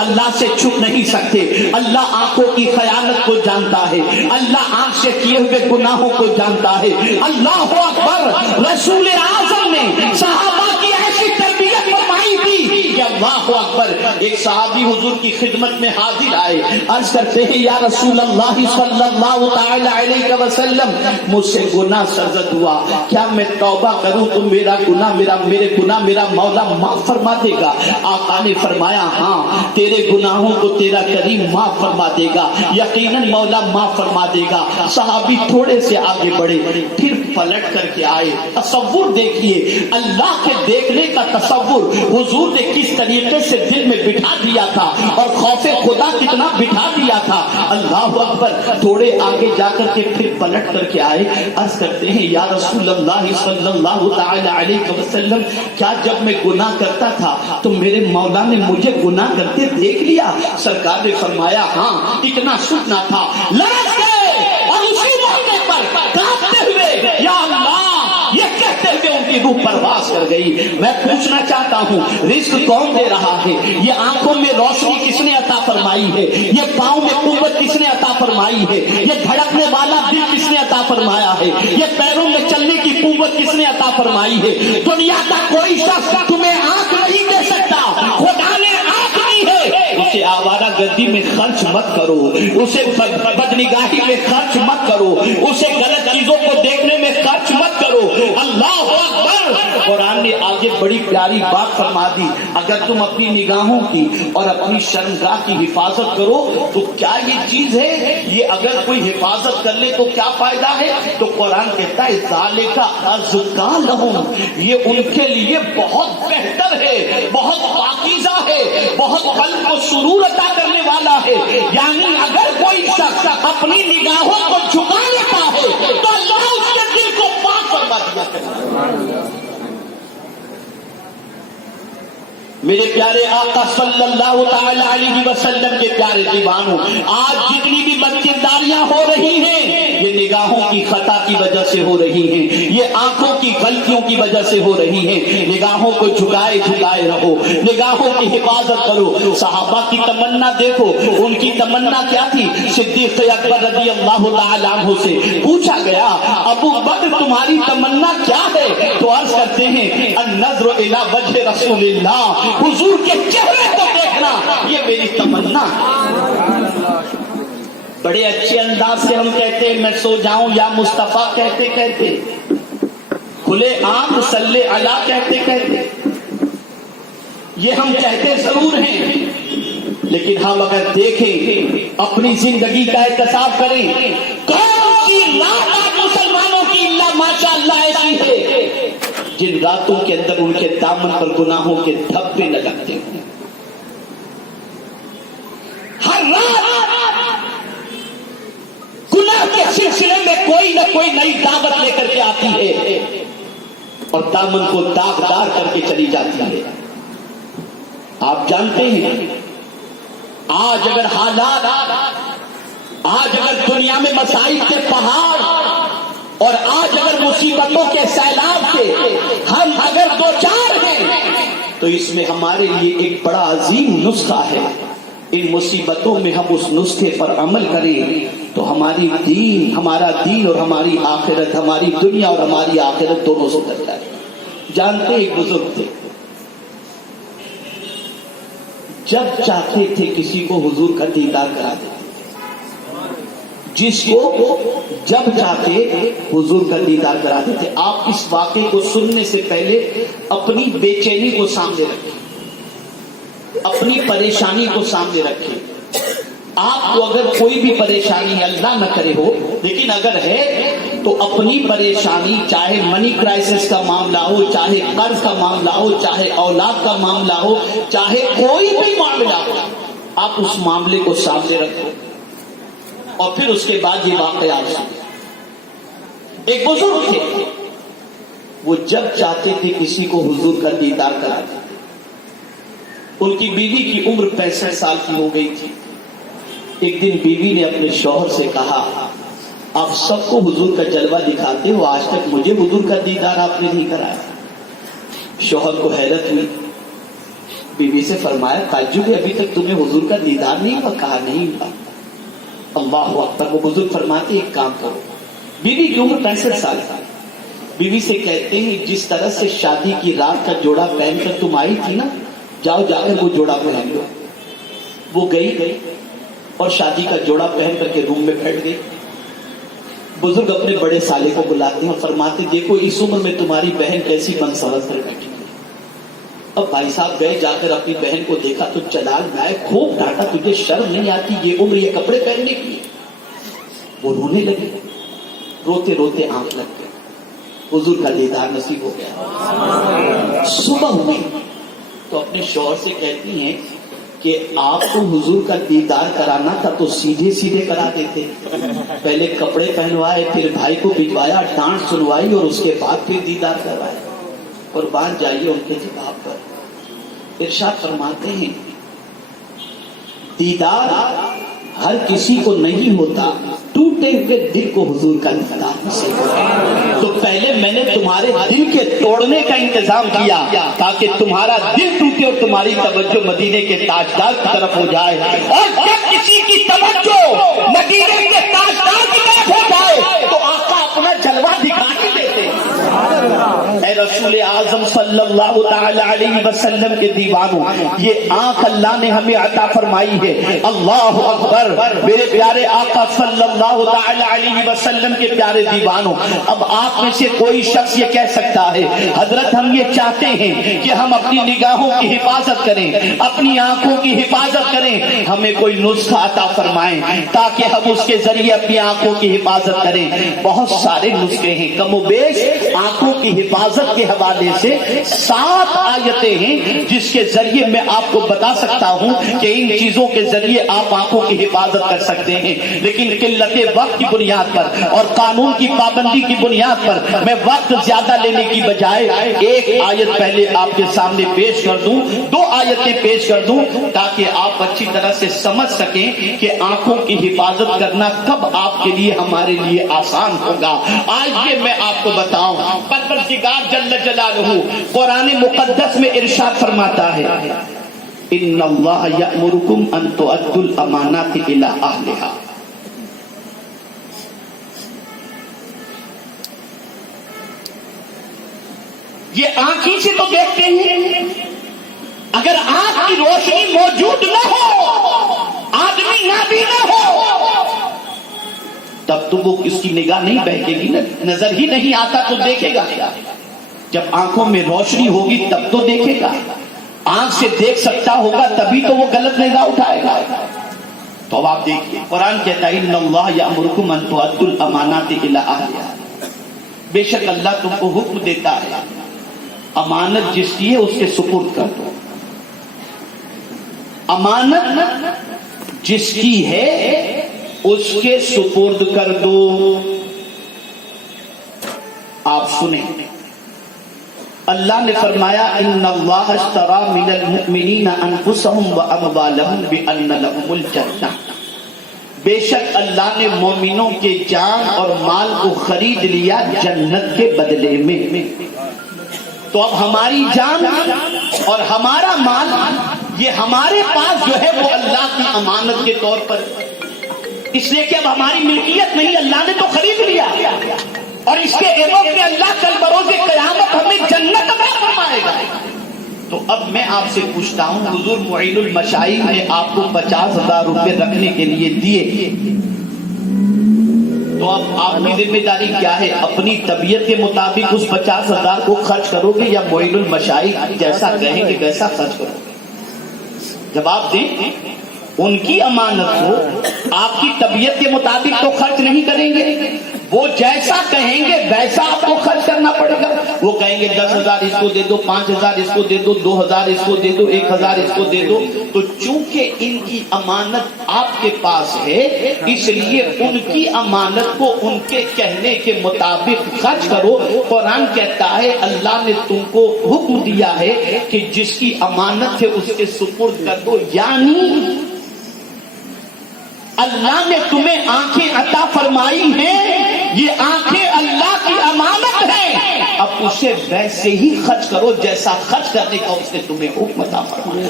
اللہ سے چھپ نہیں سکتے. اللہ آنکھوں کی خیانت کو جانتا ہے, اللہ آنکھ سے کیے ہوئے گناہوں کو جانتا ہے. اللہ اکبر. رسول اعظم نے صحابہ کی ایسی تربیت فرمائی تھی کہ اللہ اکبر. ایک صحابی حضور کی خدمت میں حاضر آئے, عرض کرتے ہیں یا رسول اللہ صلی اللہ تعالی علیہ وسلم, مجھ سے گناہ سرزد ہوا, کیا میں توبہ کروں تو میرا گناہ میرا مولا معاف فرما دے گا؟ آقا نے فرمایا ہاں, تیرے گناہوں کو تیرا کریم معاف فرما دے گا, یقیناً مولا معاف فرما دے گا. صحابی تھوڑے سے آگے بڑھے, پھر پلٹ کر کے آئے. تصور دیکھیے, اللہ کے دیکھنے کا تصور حضور نے کس طریقے سے دل میں بٹھا دیا تھا, اور خوف خدا کتنا بٹھا دیا تھا. اللہ اکبر. تھوڑے آگے جا کر کے پھر پلٹ کر کے آئے, عرض کرتے ہیں یا رسول اللہ صلی اللہ تعالی علیہ وسلم, کیا جب میں گناہ کرتا تھا تو میرے مولا نے مجھے گناہ کرتے دیکھ لیا؟ سرکار نے فرمایا ہاں, اتنا سننا تھا. لڑک گئے اور اسی موقع پر کانپتے ہوئے یا اللہ یہ کہتے ہوئے ان کی روح پرواز کر گئی. میں پوچھنا چاہتا ہوں, رزق کون دے رہا ہے؟ یہ آنکھوں میں روشنی کس نے عطا فرمائی ہے؟ یہ پاؤں میں قوت کس نے عطا فرمائی ہے؟ یہ دھڑکنے والا دل کس نے عطا فرمایا ہے؟ یہ پیروں میں چلنے کی قوت کس نے عطا فرمائی ہے؟ دنیا کا کوئی شخص تمہیں آنکھ نہیں دے سکتا, خدا نے آنکھ دی ہے. اسے آوارہ گردی میں خرچ مت کرو, اسے بدنگاہی میں خرچ مت کرو, اسے غلط چیزوں کو دیکھنے میں خرچ مت کرو. اللہ اکبر. قرآن نے آگے بڑی پیاری بات فرما دی, اگر تم اپنی نگاہوں کی اور اپنی شرمگاہ کی حفاظت کرو تو کیا یہ چیز ہے, یہ اگر کوئی حفاظت کر لے تو کیا فائدہ ہے؟ تو قرآن کہتا ہے ذالک ازکیٰ لہم, یہ ان کے لیے بہت بہتر ہے, بہت پاکیزہ ہے, بہت قلب کو سرور عطا کرنے والا ہے. یعنی اگر کوئی شخص اپنی نگاہوں کو جھکا لیتا ہے تو اللہ اس کے دل کو پاک فرما دیا کرتا. میرے پیارے آقا صلی اللہ تعالی علیہ وسلم کے پیارے دیوانوں, آج جتنی بھی بدکرداریاں ہو رہی ہیں یہ نگاہوں کی خطا کی وجہ سے ہو رہی ہیں, یہ آنکھوں کی غلطیوں کی وجہ سے ہو رہی ہیں. نگاہوں کو جھکائے رہو, نگاہوں کی حفاظت کرو. صحابہ کی تمنا دیکھو, ان کی تمنا کیا تھی؟ صدیق اکبر رضی اللہ تعالی عنہ سے پوچھا گیا ابو بکر تمہاری تمنا کیا ہے؟ تو عرض کرتے ہیں النظر الی وجہ رسول اللہ, حضور کے چہرے کو دیکھنا یہ میری تمنا. بڑے اچھے انداز سے ہم کہتے ہیں میں سو جاؤں یا مصطفیٰ کہتے کھلے آنکھ صلی علی کہتے یہ ہم کہتے ضرور ہیں, لیکن ہم اگر دیکھیں اپنی زندگی کا احتساب کریں, کون سی رات مسلمانوں کی اللہ ماشاء اللہ ایسی ہے جن راتوں کے اندر ان کے دامن پر گناہوں کے دھبے نہ لگتے ہیں. ہر رات گناہ کے سلسلے میں کوئی نہ کوئی نئی دعوت لے کر کے آتی ہے اور دامن کو داغدار کر کے چلی جاتی ہے. آپ جانتے ہیں آج اگر حالات, آج اگر دنیا میں مسائل کے پہاڑ اور آج اگر مصیبتوں کے سیلاب کے ہم اگر دو چار ہیں تو اس میں ہمارے لیے ایک بڑا عظیم نسخہ ہے. ان مصیبتوں میں ہم اس نسخے پر عمل کریں تو ہمارا دین اور ہماری آخرت, ہماری دنیا اور ہماری آخرت دونوں سے کر جائے. جانتے ایک بزرگ تھے, جب چاہتے تھے کسی کو حضور کا دیدار کرا دیتے, جس کو جب چاہتے حضور کا دیدار کرا دیتے. آپ اس واقعے کو سننے سے پہلے اپنی بے چینی کو سامنے رکھیں, اپنی پریشانی کو سامنے رکھیں. آپ کو اگر کوئی بھی پریشانی اللہ نہ کرے ہو, لیکن اگر ہے تو اپنی پریشانی, چاہے منی کرائسس کا معاملہ ہو, چاہے قرض کا معاملہ ہو, چاہے اولاد کا معاملہ ہو, چاہے کوئی بھی معاملہ ہو, آپ اس معاملے کو سامنے رکھو اور پھر اس کے بعد یہ واقعات سنیں. ایک بزرگ تھے, وہ جب چاہتے تھے کسی کو حضور کا دیدار کرا دیتے. ان کی بیوی کی عمر 65 سال کی ہو گئی تھی. ایک دن بیوی نے اپنے شوہر سے کہا آپ سب کو حضور کا جلوہ دکھاتے ہو, آج تک مجھے حضور کا دیدار آپ نے نہیں کرایا. شوہر کو حیرت ہوئی, बीवी से फरमाया ताज्जुब है, अभी तक तुम्हें हुजूर का दीदार नहीं हुआ? कहा नहीं हुआ। अल्लाह अकबर। वो बुजुर्ग फरमाते एक काम करो, बीवी की उम्र 65 साल था। बीवी से कहते हैं जिस तरह से शादी की रात का जोड़ा पहनकर तुम आई थी ना, जाओ जाकर वो जोड़ा पहन लो। वो गई और शादी का जोड़ा पहन करके रूम में बैठ गई। बुजुर्ग अपने बड़े साले को बुलाते हैं और फरमाते देखो इस उम्र में तुम्हारी बहन कैसी बन सवर कर बैठी है। अब भाई साहब गए, जाकर अपनी बहन को देखा तो चलाल गाय, खूब डांटा, तुझे शर्म नहीं आती ये उम्र ये कपड़े पहनने की? वो रोने लगे, रोते रोते आंख लग गए। हुजूर का दीदार नसीब हो गया। सुबह हुई तो अपने शौहर से कहती हैं कि आपको हुजूर का दीदार कराना था तो सीधे सीधे करा देते, पहले कपड़े पहनवाए, फिर भाई को भिजवाया, डांट सुनवाई और उसके बाद फिर दीदार करवाया। और बात जाइए उनके जवाब पर। इरशाद फरमाते हैं दीदार हर किसी को नहीं होता, टूटे हुए दिल को हुजूर का दीदार नसीब होता। तो पहले मैंने तुम्हारे दिल के तोड़ने का इंतजाम किया ताकि तुम्हारा दिल टूटे और तुम्हारी तवज्जो मदीने के ताजदार की तरफ हो जाए। और जब किसी की तवज्जो मदीने के ताजदार की तरफ हो जाए तो आका अपना जलवा दिखा ही देते। ऐ रसूल आजम सल्लल्लाहु तआला अलैहि वसल्लम के दीवानों, ये आंख अल्लाह ने हमें अता फरमाई है। अल्लाह अकबर। मेरे प्यारे आका सल्लल्लाहु तआला अलैहि वसल्लम के प्यारे दीवानों, अब आप में से कोई शख्स ये कह सकता है हजरत हम ये चाहते हैं कि हम अपनी निगाहों की हिफाजत करें, अपनी आंखों की हिफाजत करें, हमें कोई नुस्खा अता फरमाएं ताकि हम उसके जरिए अपनी आंखों की हिफाजत करें। बहुत सारे नुस्खे हैं, कमोबेश आंखों की हिफाजत के हवाले से 7 आयतें हैं जिसके जरिए मैं आपको बता सकता हूं कि इन चीजों के जरिए आप आंखों की हिफाजत कर सकते हैं। लेकिन किल्लते वक्त की बुनियाद पर और कानून की पाबंदी की बुनियाद पर मैं वक्त ज्यादा लेने की बजाय एक आयत पहले आपके सामने पेश कर दूं, 2 आयतें पेश कर दूं ताकि आप अच्छी तरह से समझ सकें कि आंखों की हिफाजत करना कब आपके लिए हमारे लिए आसान होगा। आज ये मैं आपको बताऊं, परवरदिगार जल्ल जलालहू कुरान मुकद्दस में इरशाद फरमाता है इन्नल्लाह यअमुरुकुम अन तुअद्दुल अमानाति इला अहलिहा। ये आंखी से तो देखते हैं, अगर आंख की रोशनी मौजूद न हो, आदमी नाबीना हो, तब तो वो इसकी निगाह नहीं बहकेगी ना, नजर ही नहीं आता तो देखेगा क्या? जब आंखों में रोशनी होगी तब तो देखेगा। आंख से देख सकता होगा तभी तो वो गलत निगाह उठाएगा। तो अब आप देखिए कुरान कहता है इन्नल्लाह यअमुरुकुम अन तुअद्दुल अमानाति इला अहलिहा। बेशक अल्लाह तुमको हुक्म देता है अमानत जिसकी है उसके सुपुर्द कर दो। अमानत जिसकी है उसके सुपुर्द कर दो। आप सुने अल्लाह ने फरमाया इन्नल्लाह अश्तरा मिनल मुमिनीना अनफुसहुम व अमवालहुम बिअन्न लहुमुल जन्नह। बेशक अल्लाह ने मोमिनों के जान और माल को खरीद लिया जन्नत के बदले में। तो अब हमारी जान और हमारा माल ये हमारे पास जो है वो अल्लाह की अमानत के तौर पर, इसलिए कि अब हमारी मिल्कियत नहीं, अल्लाह ने तो खरीद लिया और इसके एवज में अल्लाह कल बरोज़े क़यामत हमें जन्नत अता फरमाएगा। तो अब मैं आपसे पूछता हूं, हुजूर मुईनुल मशाइख ने आपको 50,000 रुपए रखने के लिए दिए, तो अब आपकी जिम्मेदारी क्या है? अपनी तबीयत के मुताबिक उस 50,000 को खर्च करोगे या मुईनुल मशाइख जैसा कहेंगे वैसा खर्च करोगे? जवाब दें। उनकी अमानत को आपकी तबीयत के मुताबिक तो खर्च नहीं करेंगे, वो जैसा कहेंगे वैसा आपको खर्च करना पड़ेगा। वो कहेंगे 10,000 इसको दे दो, 5,000 इसको दे दो, 2,000 इसको दे दो, 1,000 इसको दे दो। तो चूंकि इनकी अमानत आपके पास है इसलिए उनकी अमानत को उनके कहने के मुताबिक खर्च करो। कुरान कहता है अल्लाह ने तुमको हुक्म दिया है कि जिसकी अमानत है उसके सुपुर्द कर दो। यानी अल्लाह ने तुम्हें आंखें अता फरमाई हैं, ये आंखें अल्लाह की अमानत है, अब उसे वैसे ही खर्च करो जैसा खर्च करने का उसने तुम्हें हुक्म अता फरमाया।